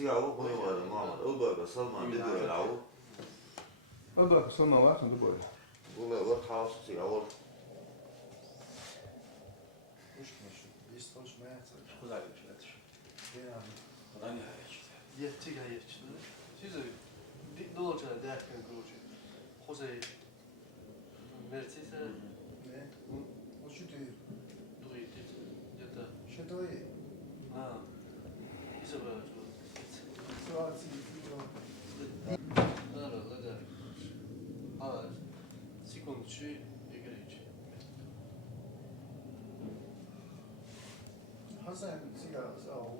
سياو قولي ولا ماما أبغى سلمان دبر العو أبغى سلمان واحد دبر والله ورخاص سياو مش يستوش ما يحصل خذ عليك شلاتش يعني غني هيك يتيجي هيك شيء دي دولة ده كان كروجي خوزي مرتيسة Ne? O şu değil. دوغيتي جدا Şey daha iyi. إذا Sıratı لا لا لا ده سيكون شيء يقريج Hasan sigara sağ ol.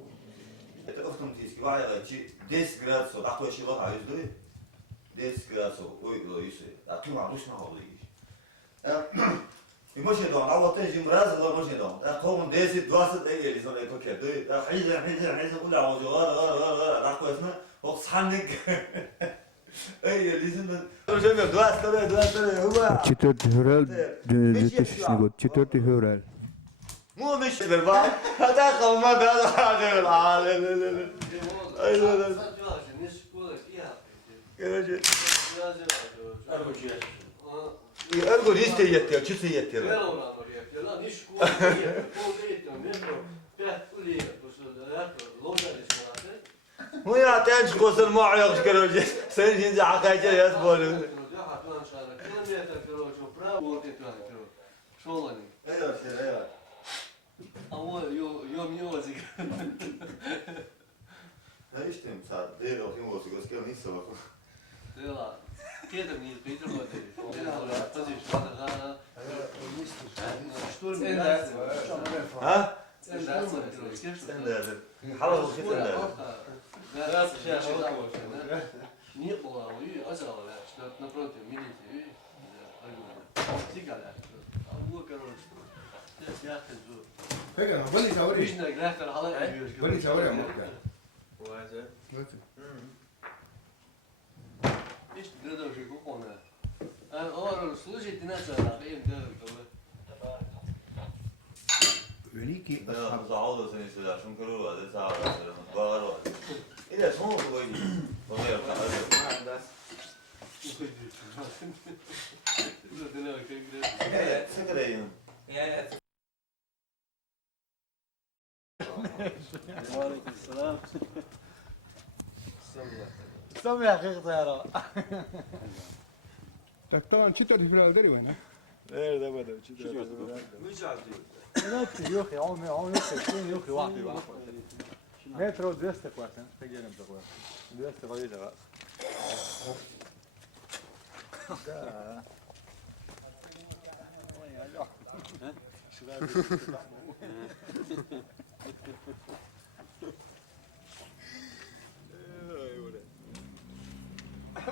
Это автоматически вая чи 10 градусов а то шива а юзды 10 градусов ой юсы а ты малыш на холы и может да а вот эти мразы да может да кому 10 20 эйли зона токе да حيز كل عوجو لا كويسنا هو صحنك اي لازم شوف 20 هو Четвертый февраль 2000 год. Четвертый февраль. مو مش بالبعض هذا قوما هذا العالم ايوه كده ارجو ليست يتير شو يتير مو يعطينش قصر ما عيقش كروجي سنجين عقاجة يسبولو ايوه ايوه أول يوم يوزك لا يشتم ساعة دير أو في موسيقى بس كم نيسا بقى يلا كده من البيت ما ادري تجي شغال غانا ها؟ كيف استنى حاول وش استنى راس شيء نيقوا وي أجل ولا شلون نبرد مينيتي تيجي هو كانوا ياخذ Pega, بني توري. إيش نقدر على بني توري يا مركز. وهذا إيش نقدر شو يقولنا أنا أول سلوجي تناسب غير ده Veliki لا مصعود سنة عشان كرو هذا ساعة متبار إذا شو هو يجي وغير كذا سكرين وعليكم السلام سمي حقيقة يا رب طبعا четвертый февраль داري وين؟ ايه ده بدأ مش عارف نفسي يوخي عمي يوخي يوخي واحد مترو 200 كويسة تجينا بتقول 200 قليلة بقى ده وين يا جماعة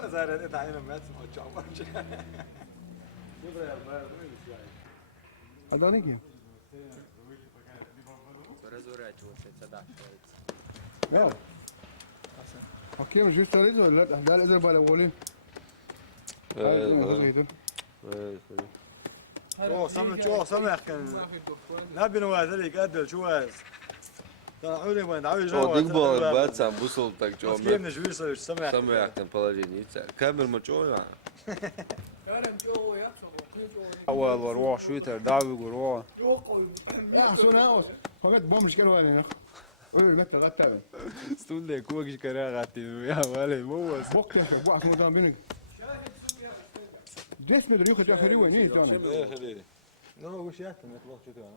زارت انت عينه ما تسمع تشوف يبرا يا ما هذا نيجي. Ja. Okej, men just det så lätt. Där är det bara volley. اوه سامع كان نبي نوازلك قدل شو واز طلعوا وين دعوي جوا Один бол бацам бусол так كيف جوه نجوي سامع самое активное положение. Камер мочой. اول وروح شويتر دعوي وروح Ja, så när oss. Har vet bomb ska vara inne. Oj, vet du rätt där. stod det kåg ska rätt يا ولد مو Bock det, bock som där binne. Det smäller ju att jag har ju inte såna. نو وش ياتم يطلع شو تاني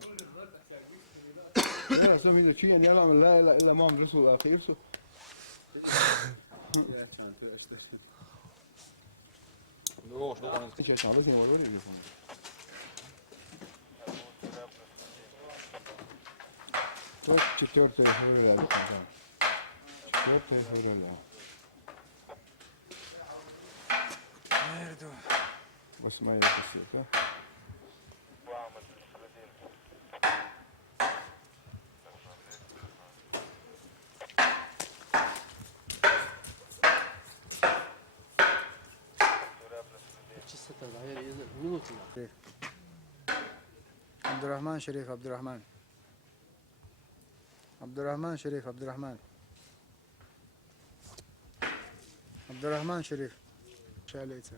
Ja, så vill det tjäna jag la illa mam rasul akhir så. نروح شو انا Inte jag vet inte vad det är. Вот четвертое февраля. Четвертое февраля. Восьмая число. عبد الرحمن شريف عبد الرحمن عبد الرحمن شريف عبد الرحمن Abdurrahman Şerif. Şaleysa.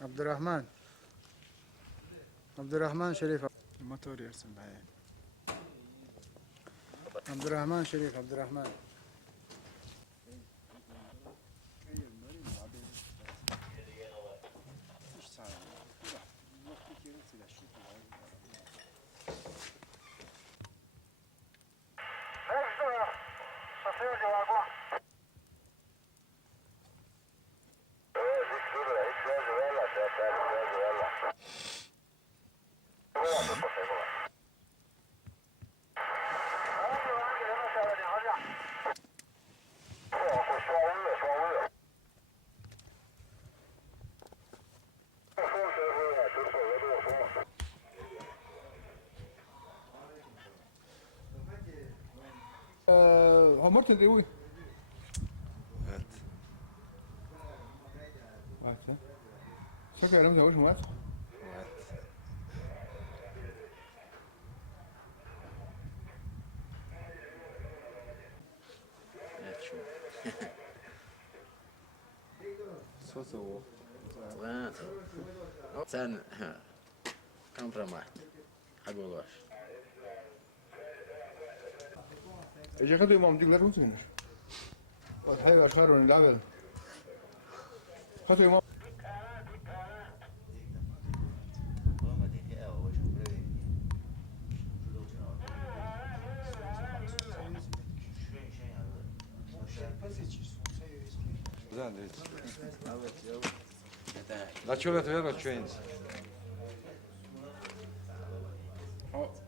Abdurrahman. Abdurrahman Şerif. Motor yersin bayağı. Abdurrahman Şerif, Abdurrahman. عمرت قد ايه؟ Evet. واحد ها؟ فاكر رمزي اول واحد؟ Evet. Sen kompromis. Hadi ulaş. اجي خدوا امام ديك لا تنسونش والحقيقه اشهر من العمل خدوا امام Dlaczego to wiele czynić?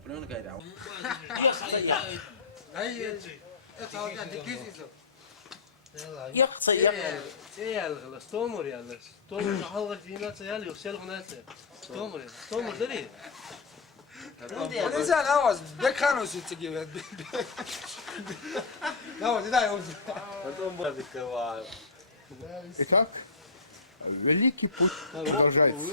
Pronto, gaira. Yaqsa yaqsa. يلا ستومر يلا ستومر حلقة جينا يلا يوصل هناك ستومر ستومر دري الإنسان عاوز بكانوس تجيب. عاوز ده عاوز. Итак, великий путь продолжается.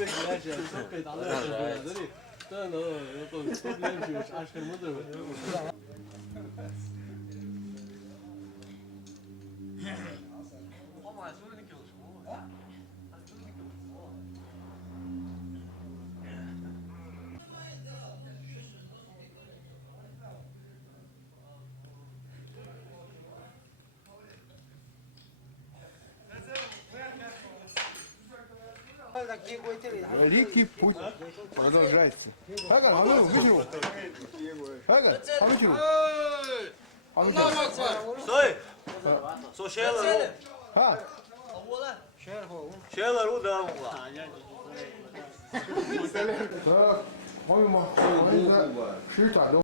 Великий путь продолжается. Хаган, Хамилу, бежу. Хаган, Хамичу. Sтой! So şeyler o. Ha, Şeyler o da var. так, Хамилу, 10 打都